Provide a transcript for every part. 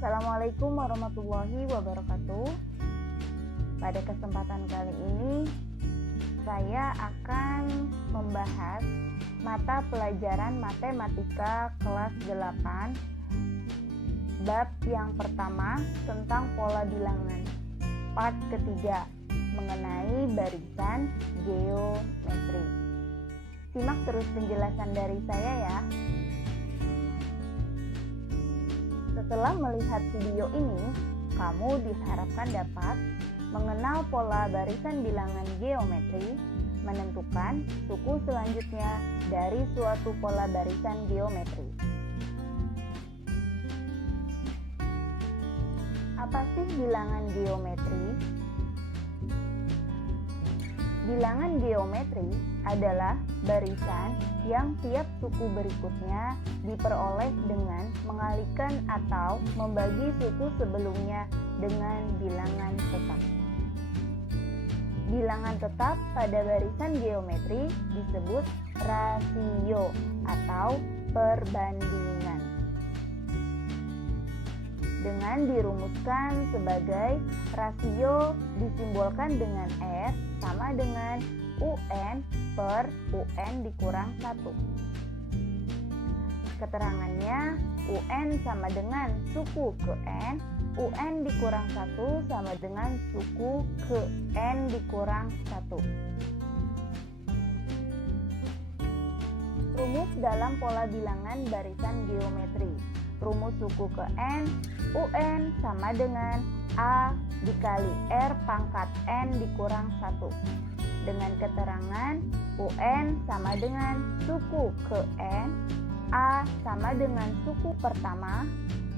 Assalamualaikum warahmatullahi wabarakatuh. Pada kesempatan kali ini saya akan membahas mata pelajaran matematika kelas 8 bab yang pertama tentang pola bilangan, part ketiga mengenai barisan geometri. Simak terus penjelasan dari saya ya. Setelah melihat video ini, kamu diharapkan dapat mengenal pola barisan bilangan geometri, menentukan suku selanjutnya dari suatu pola barisan geometri. Apa sih bilangan geometri? Bilangan geometri adalah barisan yang tiap suku berikutnya diperoleh dengan mengalihkan atau membagi suku sebelumnya dengan bilangan tetap. Bilangan tetap pada barisan geometri disebut rasio atau perbandingan. Dengan dirumuskan sebagai rasio disimbolkan dengan R sama dengan UN per UN dikurang 1. Keterangannya UN sama dengan suku ke N, UN dikurang 1 sama dengan suku ke N dikurang 1. Rumus dalam pola bilangan barisan geometri. Rumus suku ke N, UN sama dengan A dikali R pangkat N dikurang 1. Dengan keterangan UN sama dengan suku ke N, A sama dengan suku pertama,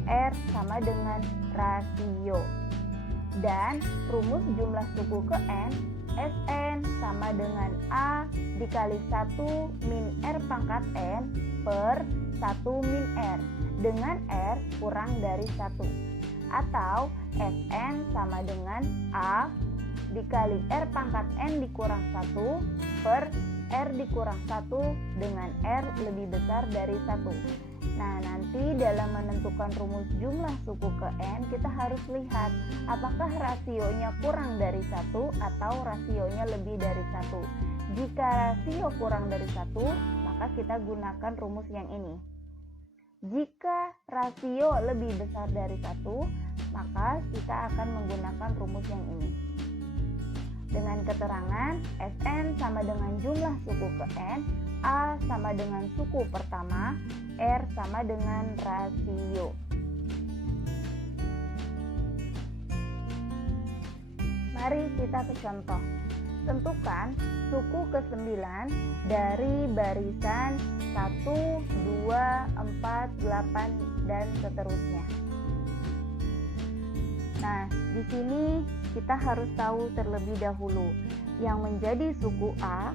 R sama dengan rasio. Dan rumus jumlah suku ke N, Sn sama dengan A dikali 1 min R pangkat N per 1 min R dengan R kurang dari 1. Atau Sn sama dengan A dikali R pangkat N dikurang 1 per R dikurang 1 dengan R lebih besar dari 1. Nah, nanti dalam menentukan rumus jumlah suku ke N, kita harus lihat apakah rasionya kurang dari 1 atau rasionya lebih dari 1. Jika rasio kurang dari 1, maka kita gunakan rumus yang ini. Jika rasio lebih besar dari 1, maka kita akan menggunakan rumus yang ini. Dengan keterangan Sn sama dengan jumlah suku ke N, A sama dengan suku pertama, R sama dengan rasio. Mari kita ke contoh. Tentukan suku ke-9 dari barisan 1, 2, 4, 8, dan seterusnya. Nah, di sini kita harus tahu terlebih dahulu yang menjadi suku A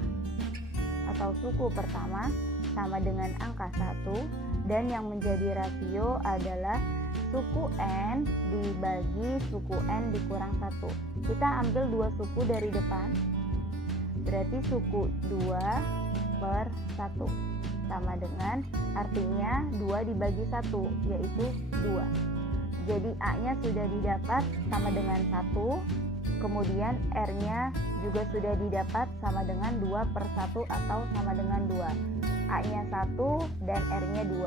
atau suku pertama sama dengan angka 1 dan yang menjadi rasio adalah suku N dibagi suku N dikurang 1. Kita ambil dua suku dari depan, berarti suku 2 per 1 sama dengan artinya 2 dibagi 1 yaitu 2. Jadi A-nya sudah didapat sama dengan 1, kemudian R-nya juga sudah didapat sama dengan 2 per 1 atau sama dengan 2. A-nya 1 dan R-nya 2.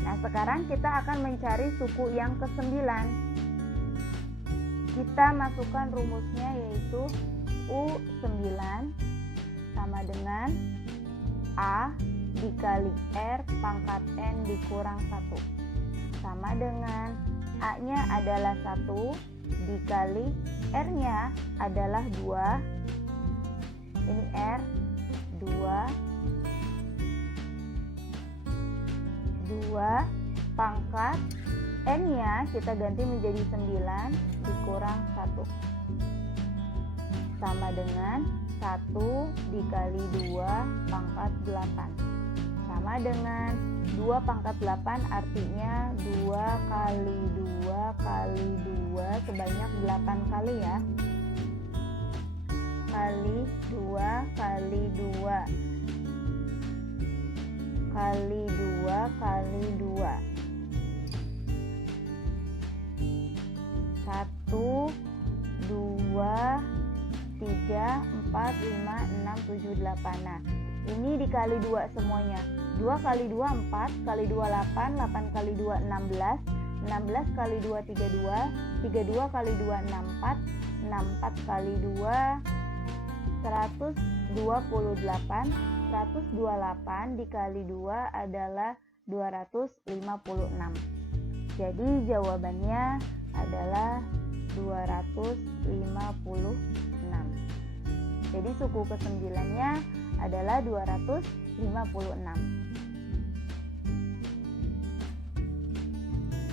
Nah, sekarang kita akan mencari suku yang ke-9. Kita masukkan rumusnya yaitu U9 sama dengan A dikali R pangkat N dikurang 1 sama dengan A-nya adalah 1 dikali R-nya adalah 2. Ini R 2 pangkat N-nya kita ganti menjadi 9 dikurang 1 sama dengan 1 dikali 2 pangkat 8 sama dengan 2 pangkat 8 artinya 2 kali 2 kali 2 sebanyak 8 kali ya. Kali 2 kali 2 kali 2 kali 2. 1, 2, 3, 4, 5, 6, 7, 8. Nah, ini dikali 2 semuanya. 2 kali 2 4, kali 2 8, 8 kali 2 16, 16 kali 2 32, 32 kali 2 64, 64 kali 2 128, 128 dikali 2 adalah 256. Jadi jawabannya adalah 256. Jadi suku ke-9-nya adalah 256.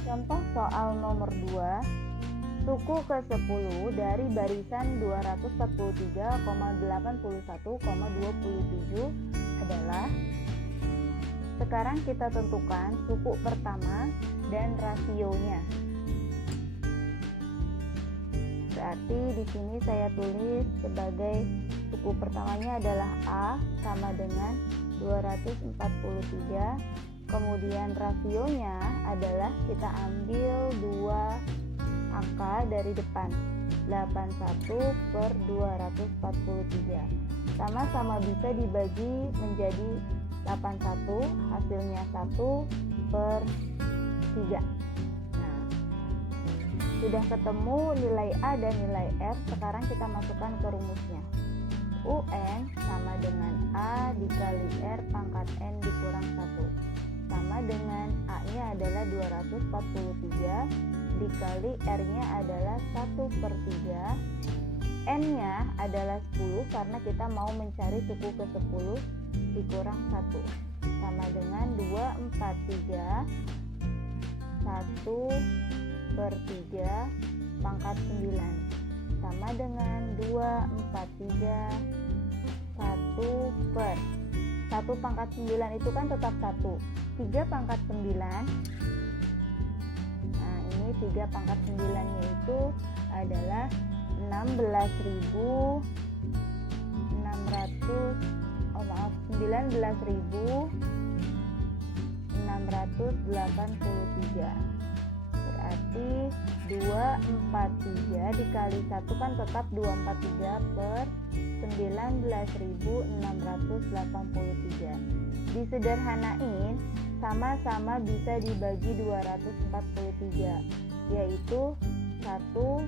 Contoh soal nomor 2, suku ke-10 dari barisan 243,81,27 adalah. Sekarang kita tentukan suku pertama dan rasionya. Berarti di sini saya tulis sebagai suku pertamanya adalah A sama dengan 243. Kemudian rasionya adalah kita ambil 2 angka dari depan, 81/243. Sama-sama bisa dibagi menjadi 81, hasilnya 1/3. Nah, sudah ketemu nilai A dan nilai R, sekarang kita masukkan ke rumusnya. UN sama dengan A dikali R pangkat N dikurang 1. Sama dengan A-nya adalah 243 dikali R-nya adalah 1/3. N-nya adalah 10 karena kita mau mencari suku ke-10 dikurang 1. Sama dengan 243 1/3 pangkat 9. Sama dengan 243 1 pangkat 9 itu kan tetap 1. 3 pangkat 9. Nah, ini 3 pangkat 9-nya itu adalah 19.683. Berarti 243 dikali 1 kan tetap 243/19.683. Disederhanain, sama-sama bisa dibagi 243, yaitu 1/81.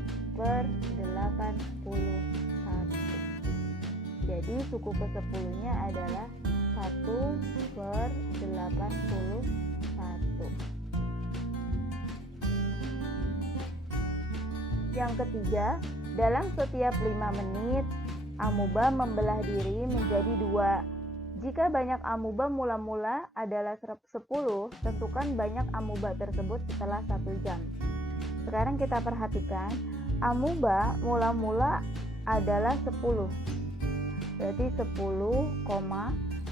Jadi suku ke-10-nya adalah 1/81. Yang ketiga, dalam setiap 5 menit, amuba membelah diri menjadi 2. Jika banyak amuba mula-mula adalah 10, tentukan banyak amuba tersebut setelah 1 jam. Sekarang kita perhatikan, amuba mula-mula adalah 10. Berarti 10,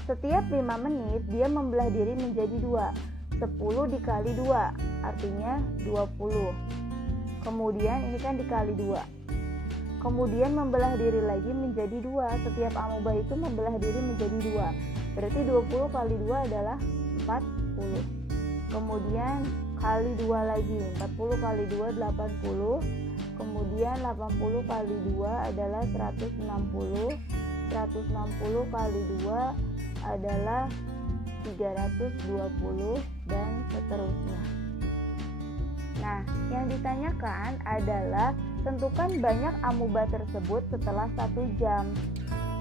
setiap 5 menit dia membelah diri menjadi 2. 10 dikali 2, artinya 20. Kemudian ini kan dikali 2. Kemudian membelah diri lagi menjadi 2. Setiap amuba itu membelah diri menjadi 2. Berarti 20 kali 2 adalah 40. Kemudian kali 2 lagi, 40 kali 2 80. Kemudian 80 kali 2 adalah 160. 160 kali 2 adalah 320 dan seterusnya. Nah, yang ditanyakan adalah tentukan banyak amuba tersebut setelah 1 jam.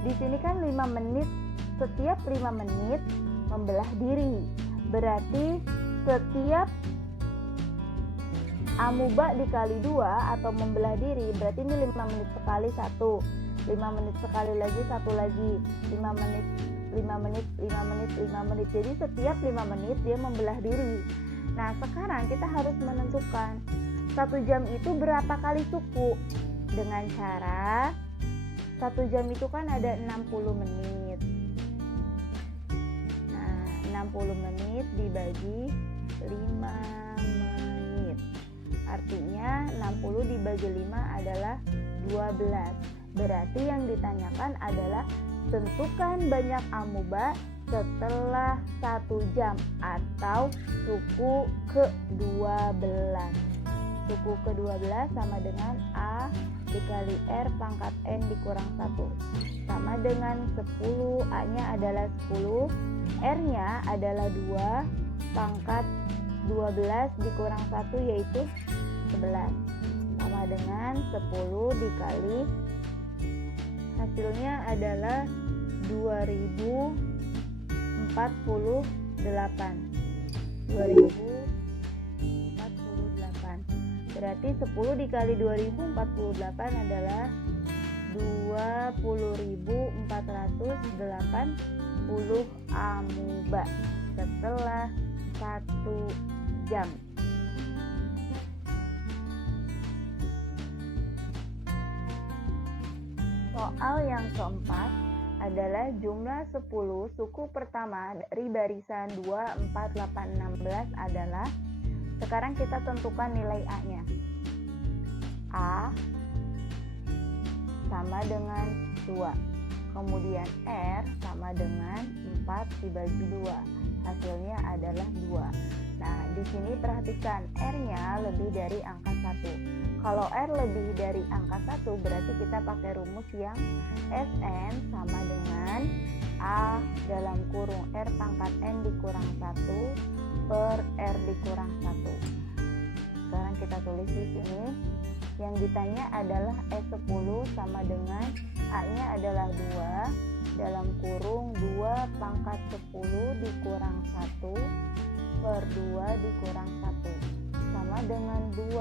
Di sini kan 5 menit, setiap 5 menit membelah diri. Berarti setiap amuba dikali 2 atau membelah diri, berarti ini 5 menit sekali 1. 5 menit sekali lagi 1 lagi. 5 menit, 5 menit, 5 menit, 5 menit. Jadi setiap 5 menit dia membelah diri. Nah, sekarang kita harus menentukan 1 jam itu berapa kali suku. Dengan cara 1 jam itu kan ada 60 menit. Nah, 60 menit dibagi 5 menit. Artinya 60 dibagi 5 adalah 12. Berarti yang ditanyakan adalah tentukan banyak amuba setelah 1 jam atau suku ke-12. suku ke-12 sama dengan A dikali R pangkat N dikurang 1 sama dengan 10. A-nya adalah 10, R-nya adalah 2, pangkat 12 dikurang 1 yaitu 11 sama dengan 10 dikali hasilnya adalah 2048. Berarti 10 dikali 2048 adalah 20.480 amuba setelah 1 jam. Soal yang keempat adalah jumlah 10 suku pertama dari barisan 2, 4, 8, 16 adalah, sekarang kita tentukan nilai A-nya. A sama dengan 2, kemudian R sama dengan 4 dibagi 2, hasilnya adalah 2. Nah, di sini perhatikan R-nya lebih dari angka 1. Kalau R lebih dari angka 1 berarti kita pakai rumus yang Sn sama dengan A dalam kurung R pangkat N dikurang 1 per R dikurang 1. Sekarang kita tulis di sini. Yang ditanya adalah S10 sama dengan A-nya adalah 2 dalam kurung 2 pangkat 10 dikurang 1 per 2 dikurang 1 sama dengan 2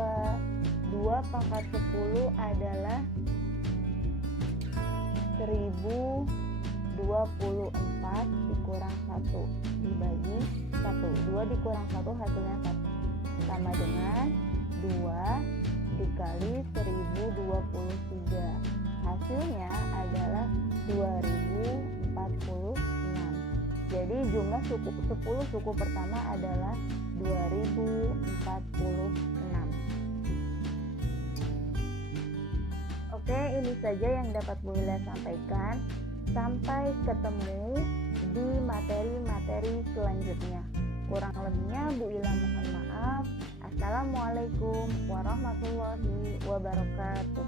pangkat 10 adalah 1024 dikurang 1 dibagi 1. 2 dikurang 1 hasilnya 1 sama dengan 2 dikali 1023. Hasilnya adalah 2046. Jadi jumlah 10 suku pertama adalah 2046. Oke, ini saja yang dapat Bu Ila sampaikan. Sampai ketemu di materi-materi selanjutnya. Kurang lebihnya Bu Ila mohon maaf. Assalamualaikum warahmatullahi wabarakatuh.